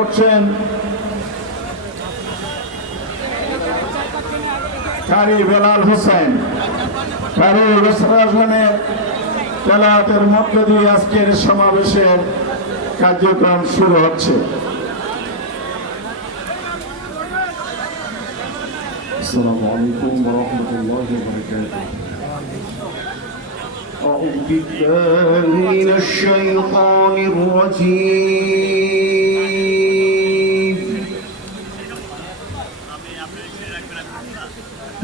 করছেন কারি বেলাল হোসেন। কারি হোসেনের তেলাওয়াতের মধ্য দিয়ে আজকের সমাবেশের কার্যক্রম শুরু হচ্ছে। আসসালামু আলাইকুম ওয়া রাহমাতুল্লাহি ওয়া বারাকাতুহু। أعوذ بالله من الشيطان الرجيم.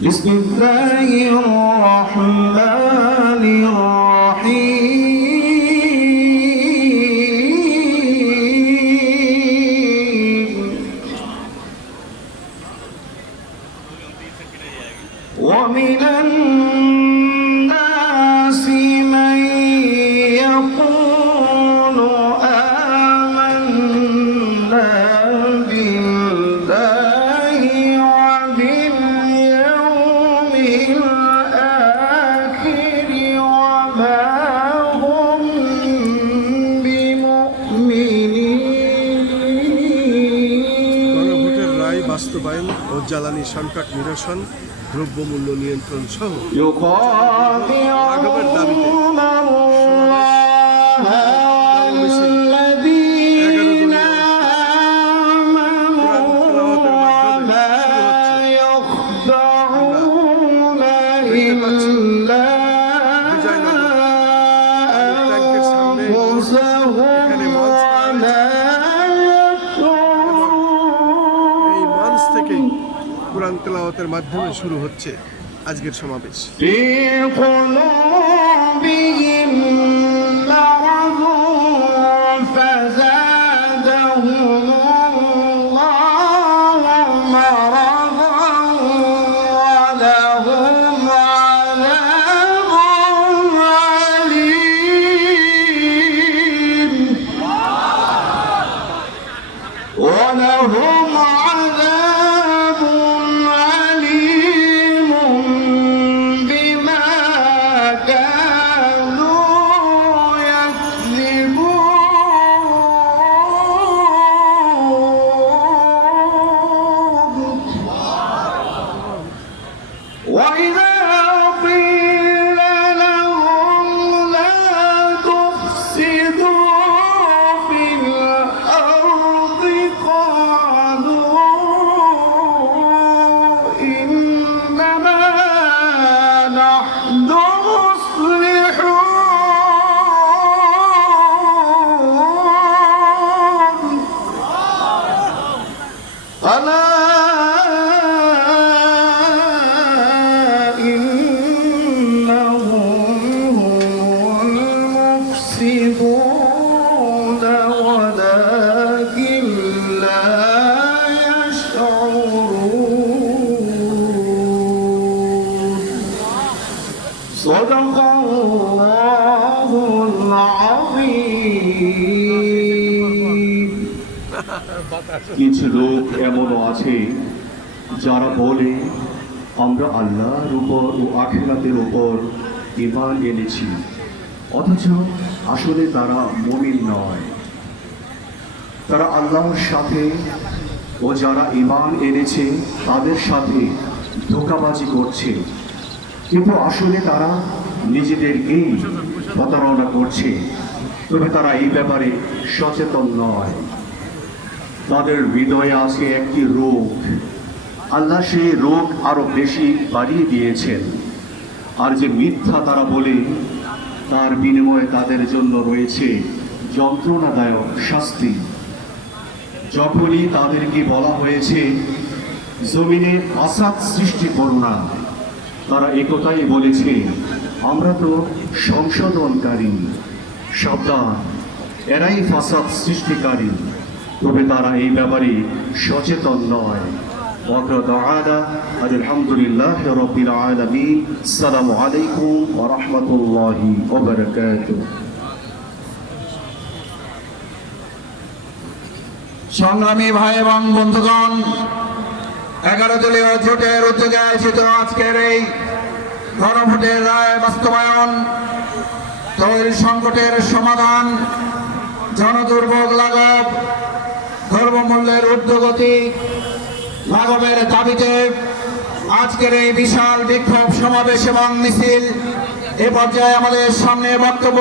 بسم الله الرحمن الرحيم. ومن الناس من يقول آمنا بالله وباليوم الآخر وما هم بمؤمنين. গণভোটের রায় বাস্তবায়ন ও জ্বালানি সংকট নিরসন, দ্রব্যমূল্য নিয়ন্ত্রণ সহ يخادعون الله والذين آمنوا وما يخدعون إلا أنفسهم وما এই মঞ্চ থেকেই কোরআন তেলাওয়াতের মাধ্যমে শুরু হচ্ছে আজকের সমাবেশ। في قلوبهم مرض فزادهم الله مرضا ولهم عذاب أليم. ولهم عذاب أليم بما كانوا يكذبون. وإذا قيل لهم لا تفسدوا في الأرض قالوا إنما نحن مصلحون. ألا إنهم هم المفسدون ولكن لا يشعرون. صدق الله العظيم. কিছু লোক এমনও আছে যারা বলে আমরা আল্লাহর উপর ও আখিরাতের উপর ঈমান এনেছি, অথচ আসলে তারা মুমিন নয়। তারা আল্লাহর সাথে ও যারা ঈমান এনেছে তাদের সাথে ধোঁকাবাজি করছে, কিন্তু আসলে তারা নিজেদেরকেই প্রতারণা করছে। তবে তারা এই ব্যাপারে সচেতন নয়। তাদের হৃদয়ে আছে একটি রোগ, আল্লাহ সেই রোগ আরো বেশি বাড়িয়ে দিয়েছেন। আর যে মিথ্যা তারা বলে, তার বিনিময়ে তাদের জন্য রয়েছে যন্ত্রণাদায়ক শাস্তি। যখনই তাদেরকে বলা হয়েছে জমিনে ফাসাদ সৃষ্টি করো না, তারা একথাই বলেছে আমরা তো সংশোধনকারী। সাবধান, এরাই ফাসাদ সৃষ্টিকারী। তবে তারা এই ব্যাপারে সচেতন নয়। আলহামদুলিল্লাহ রাব্বিল আলামিন। আসসালামু আলাইকুম ওয়া রাহমাতুল্লাহি ওয়া বারাকাতুহু। সংগ্রামী ভাই এবং বন্ধুগণ, 11 দলীয় জোটের উদ্যোগে আয়োজিত আজকের এই গণভোটের রায় বাস্তবায়ন, তৈরি সংকটের সমাধান, জনদুর্ভোগ লাঘব, দ্রব্যমূল্যের ঊর্ধ্বগতি লাঘবের দাবিতে আজকের এই বিশাল বিক্ষোভ সমাবেশ এবং মিছিল এ পর্যায়ে আমাদের সামনে বক্তব্য